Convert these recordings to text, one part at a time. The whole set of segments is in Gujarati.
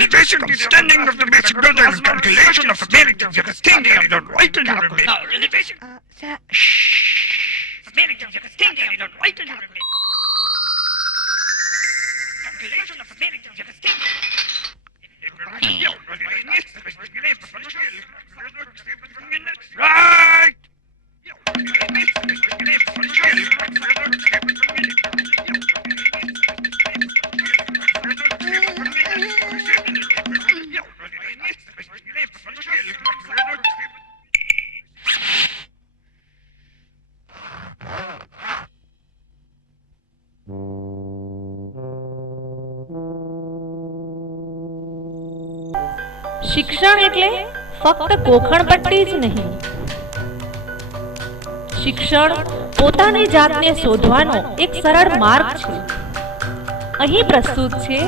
elevation, standing of the basic building, calculation of American Justin, right in your elevation. American Justin, right in your calculation of American Justin. Right! શિક્ષણ એટલે ફક્ત કોખણપટ્ટી જ નહીં. શિક્ષણ પોતાની જાતને શોધવાનો એક સરળ માર્ગ છે. અહીં પ્રસ્તુત છે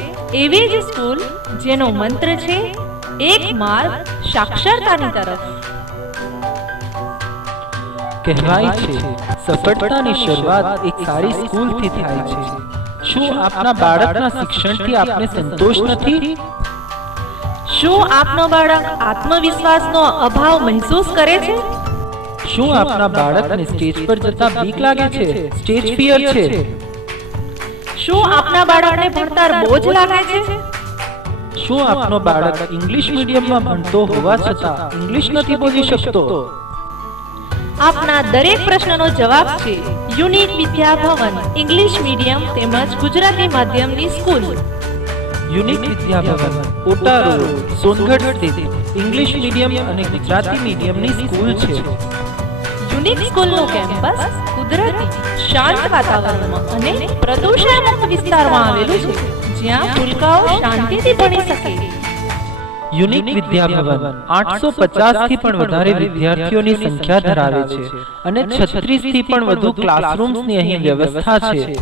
એવી જ સ્કૂલ જેનો મંત્ર છે એક માર્ગ સાક્ષરતાની તરફ. કહેવાય છે સફળતાની શરૂઆત એક સારી સ્કૂલથી થાય છે. શું આપના બાળકના શિક્ષણથી આપને સંતોષ નથી? શું આપનો બાળક આત્મવિશ્વાસનો અભાવ મહેસૂસ કરે છે? શું આપના બાળકને સ્ટેજ પર જતા બીક લાગે છે? સ્ટેજ ફિયર છે? શું આપના બાળકને ભણતર બોજ લાગે છે? શું આપનો બાળક ઇંગ્લિશ મીડિયમમાં ભણતો હોવા છતાં ઇંગ્લિશ નથી બોલી શકતો? આપના દરેક પ્રશ્નનો જવાબ છે યુનિક વિદ્યા ભવન ઇંગ્લિશ મીડિયમ તેમજ ગુજરાતી માધ્યમની સ્કૂલ. યુનિક વિદ્યા ભવન ઓટા રોડ, સોનગઢ સ્થિત ઇંગ્લિશ મીડિયમ અને ગુજરાતી મીડિયમની સ્કૂલ છે. યુનિક સ્કૂલનું કેમ્પસ કુદરતી શાંત વાતાવરણમાં અને પ્રદૂષણ મુક્ત વિસ્તારમાં આવેલું છે, જ્યાં ભૂલકાઓ શાંતિથી ભણી શકે. યુનિક વિદ્યા ભવન 850 થી પણ વધારે વિદ્યાર્થીઓની સંખ્યા ધરાવે છે અને 36 થી પણ વધુ ક્લાસરૂમ્સની અહીં વ્યવસ્થા છે,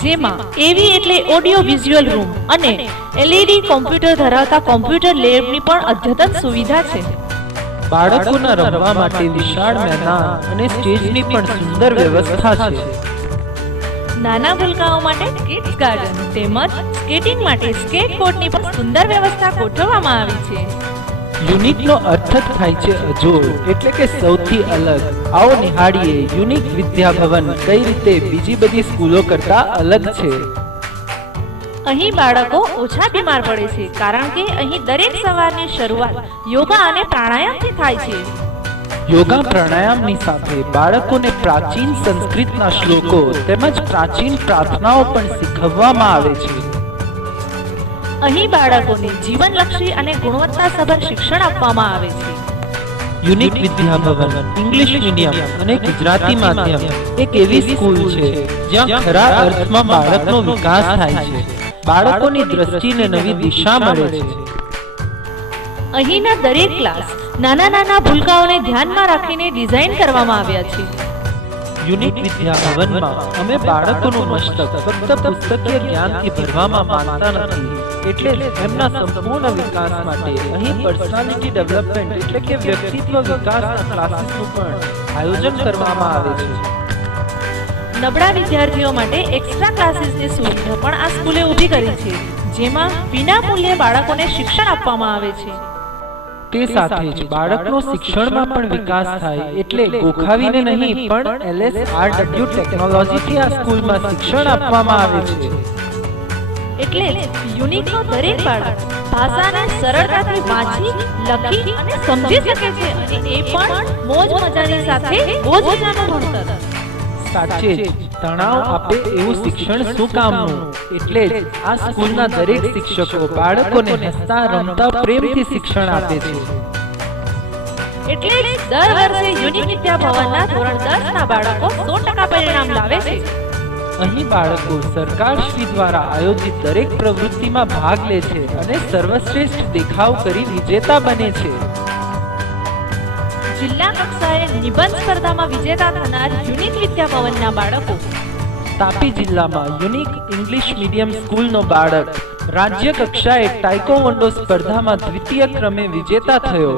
જેમાં એવી એટલે ઓડિયો વિઝ્યુઅલ રૂમ અને એલઈડી કોમ્પ્યુટર ધરાવતા કોમ્પ્યુટર લેબની પણ અદ્યતન સુવિધા છે. બાળકોના રમવા માટે વિશાળ મેદાન અને સ્ટેજની પણ સુંદર વ્યવસ્થા છે. નાના ભૂલકાઓ માટે કિડ્સ ગાર્ડન તેમજ સ્કેટિંગ માટે સ્કેટબોર્ડની પણ સુંદર વ્યવસ્થા ગોઠવવામાં આવી છે. યુનિકનો અર્થ જ થાય છે અજોડ, એટલે કે સૌથી અલગ. આવો નિહાળીએ યુનિક વિદ્યા ભવન કઈ રીતે બીજી બધી સ્કૂલો કરતા અલગ છે. અહીં બાળકો ઓછા બીમાર પડે છે, કારણ કે અહીં દરેક સવારની શરૂઆત યોગા અને પ્રાણાયામથી થાય છે. યોગા પ્રાણાયામની સાથે બાળકોને પ્રાચીન સંસ્કૃતના શ્લોકો તેમજ પ્રાચીન પ્રાર્થનાઓ પણ શીખવવામાં આવે છે. અહીં બાળકોને જીવનલક્ષી અને ગુણવત્તાસભર શિક્ષણ આપવામાં આવે છે. યુનિક વિદ્યા ભવન ઇંગ્લિશ મીડિયમ અને ગુજરાતી માધ્યમ એક એવી સ્કૂલ છે જ્યાં ખરા અર્થમાં બાળકનો વિકાસ થાય છે, બાળકોની દ્રષ્ટિને નવી દિશા મળે છે. અહીંના દરેક ક્લાસ નાના નાના ભૂલકાઓને ધ્યાનમાં રાખીને ડિઝાઇન કરવામાં આવ્યા છે. યુનિક વિદ્યા ભવનમાં અમે બાળકોનું મસ્તક ફક્ત પુસ્તકીય જ્ઞાનથી ભરવામાં માંગતા નથી, એટલે એમના સંપૂર્ણ વિકાસ માટે અહીં પર્સનાલિટી ડેવલપમેન્ટ એટલે કે વ્યક્તિત્વ વિકાસના ક્લાસીસનું પણ આયોજન કરવામાં આવે છે. નબળા વિદ્યાર્થીઓ માટે એક્સ્ટ્રા ક્લાસીસની સુવિધા પણ આ સ્કૂલે ઊભી કરી છે, જેમાં વિના મૂલ્યે બાળકોને શિક્ષણ આપવામાં આવે છે. તે સાથે જ બાળકનો શિક્ષણમાં પણ વિકાસ થાય એટલે ગોખાવીને નહીં પણ LSRW ટેકનોલોજીથી આ સ્કૂલમાં શિક્ષણ આપવામાં આવે છે. એટલે જ યુનિકનો દરેક બાળક ભાષાને સરળતાથી વાંચી, લખી અને સમજી શકે છે, અને એ પણ મોજ મજાની સાથે બોજ મજાનું ભણતર. સાચે જ તણાવ આપે એવું શિક્ષણ શું કામનું? એટલે જ આ સ્કૂલના દરેક શિક્ષકો બાળકોને હસતા રમતા પ્રેમથી શિક્ષણ આપે છે. એટલે જ દર વર્ષે યુનિક વિદ્યા ભવનના ધોરણ 10 ના બાળકો 100% પરિણામ લાવે છે. અહીં બાળકો સરકારશ્રી દ્વારા આયોજિત દરેક પ્રવૃત્તિમાં ભાગ લે છે અને સર્વશ્રેષ્ઠ દેખાવ કરી વિજેતા બને છે. જિલ્લા કક્ષાએ નિબંધ સ્પર્ધામાં વિજેતા થનાર યુનિક વિદ્યા ભવનના બાળકો. તાપી જિલ્લામાં યુનિક ઇંગ્લિશ મીડિયમ સ્કૂલનો બાળક રાજ્ય કક્ષાએ ટાઇકોવોન્ડો સ્પર્ધામાં દ્વિતીય ક્રમે વિજેતા થયો.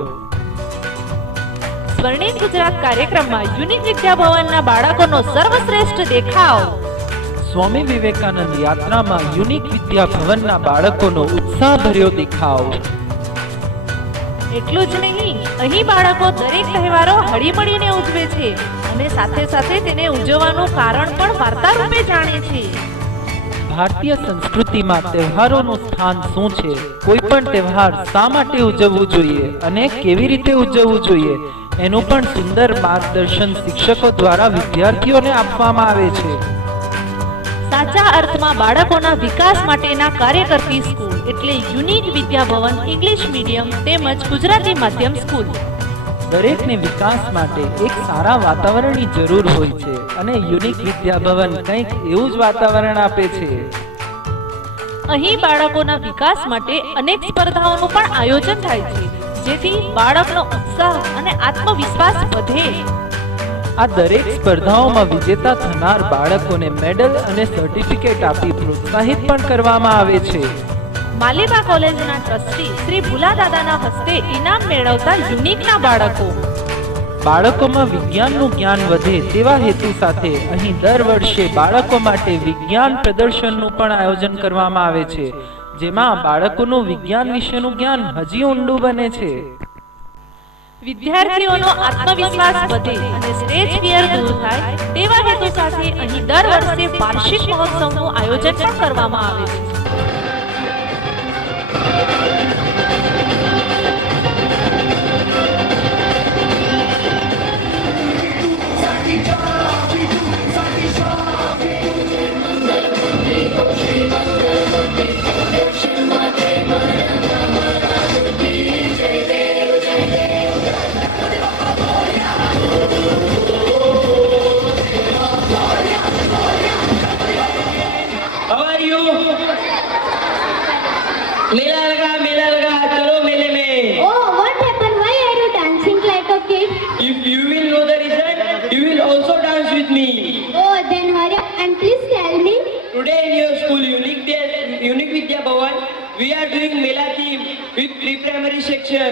સ્વર્ણિમ ગુજરાત કાર્યક્રમમાં યુનિક વિદ્યા ભવનના બાળકોનો સર્વશ્રેષ્ઠ દેખાવ. સ્વામી વિવેકાનંદ યાત્રામાં યુનિક વિદ્યા ભવનના બાળકોનો ઉત્સાહ. ઉત્સાહભર્યો દેખાવ. એટલું જ નહીં, અહીં બાળકો દરેક તહેવારો હળીમળીને ઉજવે છે અને સાથે સાથે તેને ઉજવવાનું કારણ પણ વાર્તા રૂપે જાણે છે. ભારતીય સંસ્કૃતિમાં તહેવારોનું સ્થાન શું છે, કોઈ પણ તહેવાર શા માટે ઉજવવું જોઈએ અને કેવી રીતે ઉજવવું જોઈએ એનું પણ સુંદર માર્ગદર્શન શિક્ષકો દ્વારા વિદ્યાર્થીઓને આપવામાં આવે છે. સાચા અર્થમાં બાળકોના વિકાસ માટેના કાર્ય કરતી સ્કૂલ એટલે યુનિક વિદ્યાભવન ઇંગ્લિશ મીડિયમ તેમજ ગુજરાતી માધ્યમ સ્કૂલ. દરેકને વિકાસ માટે એક સારા વાતાવરણની જરૂર હોય છે અને યુનિક વિદ્યાભવન કંઈક એવું જ વાતાવરણ આપે છે. અહીં બાળકોના વિકાસ માટે અનેક સ્પર્ધાઓનું પણ આયોજન થાય છે, જેથી બાળકનો ઉત્સાહ અને આત્મવિશ્વાસ વધે. આ દરેક સ્પર્ધાઓમાં વિજેતા થનાર બાળકોને મેડલ અને સર્ટિફિકેટ આપી પ્રોત્સાહિત પણ કરવામાં આવે છે. માલેબા કોલેજના ટ્રસ્ટી શ્રી ભુલા દાદાના હસ્તે ઇનામ મેળવતા યુનિકના બાળકોમાં વિજ્ઞાનનું જ્ઞાન વધે તેવા હેતુ સાથે અહીં દર વર્ષે બાળકો માટે વિજ્ઞાન પ્રદર્શનનું પણ આયોજન કરવામાં આવે છે, જેમાં બાળકોનું વિજ્ઞાન વિશેનું જ્ઞાન હજી ઊંડું બને છે. વિદ્યાર્થીઓનો આત્મવિશ્વાસ વધે અને સ્ટેજ ફિયર દૂર થાય તેવા હેતુ સાથે અહીં દર વર્ષે વાર્ષિક મહોત્સવનું આયોજન પણ કરવામાં આવે છે. मेला लगा, चलो मेले में. Oh, what happened? Why are you dancing like a kid? If you will know the reason, you will also dance with me. Oh, then hurry up and please tell me. Today in your school, Unique Vidya Bhavan, we are doing Mela theme with pre-primary section.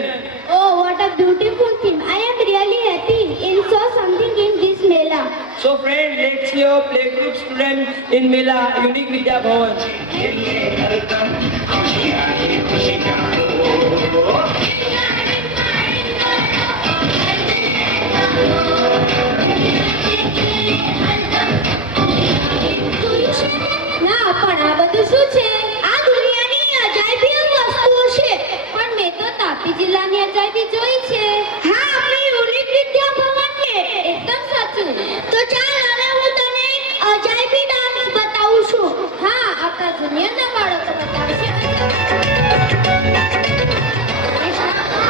Oh, what a beautiful theme. I am really happy in saw something in this Mela. So friends, let's see our playgroup student in Mela, Unique Vidya Bhavan. ના પણ આ બધું શું છે? આ દુનિયાની અજાયબી વસ્તુઓ છે, પણ મેં તો તાપી જિલ્લાની અજાયબી જોઈ છે. હા, આપણી યુનિક વિદ્યા ભવન ને. એકદમ સાચું. તો ચાલ હવે હું તને અજાયબી ડાન્સ બતાવું છું. હા, આપણા જુનિયરના બાળકો બતાવશે.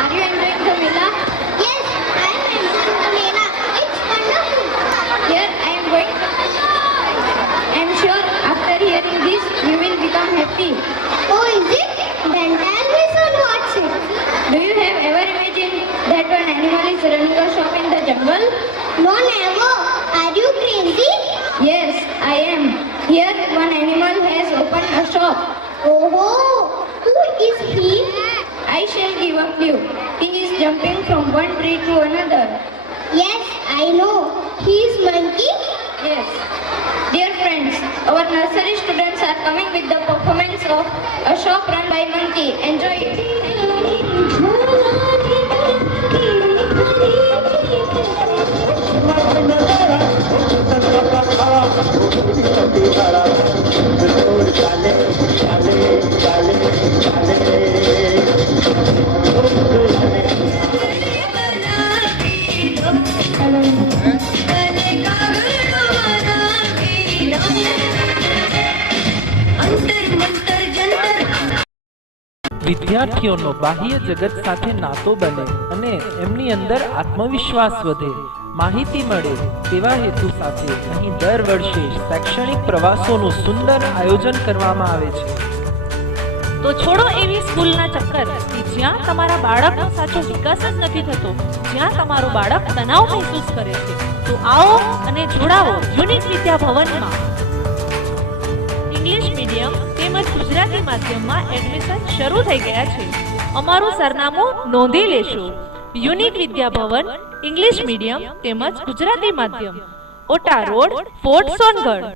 Are you enjoying the Mela? Yes, I am enjoying the Mela. It's wonderful. Here I am going. I am sure after hearing this you will become happy. Oh, is it? Then tell me some what's it? Do you have ever imagined that one animal is running a shop in the jungle? No, never. Are you crazy? Yes, I am. Here one animal has opened a shop. Oh, who is he? I shall give a clue. He is jumping from one tree to another. Yes, I know. He is monkey? Yes. Dear friends, our nursery students are coming with the performance of a shop run by monkey. Enjoy it. વિદ્યાર્થીઓનો બાહ્ય જગત સાથે નાતો બને અને એમની અંદર આત્મવિશ્વાસ વધે, માહિતી મળે તેવા હેતુ સાથે અહીં દર વર્ષે શૈક્ષણિક પ્રવાસોનું સુંદર આયોજન કરવામાં આવે છે. તો છોડો એવી સ્કૂલના ચક્કર કે જ્યાં તમારા બાળકનો સાચો વિકાસ જ નથી થતો, જ્યાં તમારું બાળક તણાવ મહેસૂસ કરે છે. તો આવો અને જોડાઓ યુનિક વિદ્યા ભવનમાં. ઇંગ્લિશ મીડિયમ તેમજ ગુજરાતી માધ્યમમાં એડમિશન શરૂ થઈ ગયા છે. અમારું સરનામું નોંધી લેશો. યુનિક વિદ્યા ભવન ઇંગ્લિશ મીડિયમ તેમજ ગુજરાતી માધ્યમ, ઓટા રોડ, ફોર્ટ સોનગઢ.